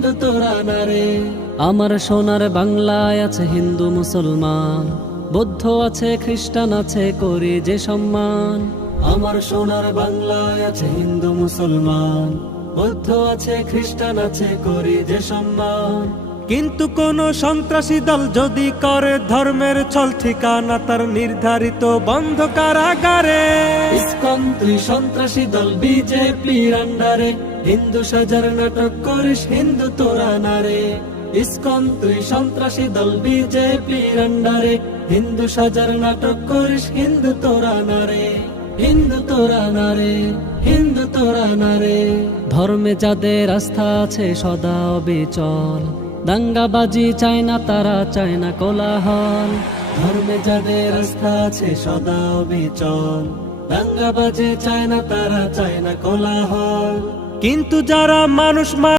হিন্দু তোরা না রে। আমার সোনার বাংলায় আছে হিন্দু মুসলমান, বৌদ্ধ আছে খ্রিস্টান আছে, করি যে সম্মান। আমার সোনার বাংলায় আছে হিন্দু মুসলমান, বৌদ্ধ আছে খ্রিস্টান আছে, করি যে সম্মান। কিন্তু কোন সন্ত্রাসী দল যদি করে ধর্মের ছল, ঠিকানা তার নির্ধারিত বন্ধ কারাগারে। ইসকন তুই সন্ত্রাসী দল বিজেপির আন্ডারে, হিন্দু সাজার নাটক করিস হিন্দু তোরা না রে। ইসকন তুই সন্ত্রাসী দল বিজেপির আন্ডারে, হিন্দু সাজার নাটক করিস হিন্দু তোরা না রে। হিন্দু তোরা না রে, হিন্দু তোরা না রে। ধর্মে যাদের আস্থা আছে সদা অবিচল, দাঙ্গাবাজি চায় না তারা, চায় না কোলাহল। ধর্মে যাদের আস্থা আছে সদা অবিচল, দাঙ্গাবাজে চায় না তারা, চায় না কোলাহল। কিন্তু যারা মানুষ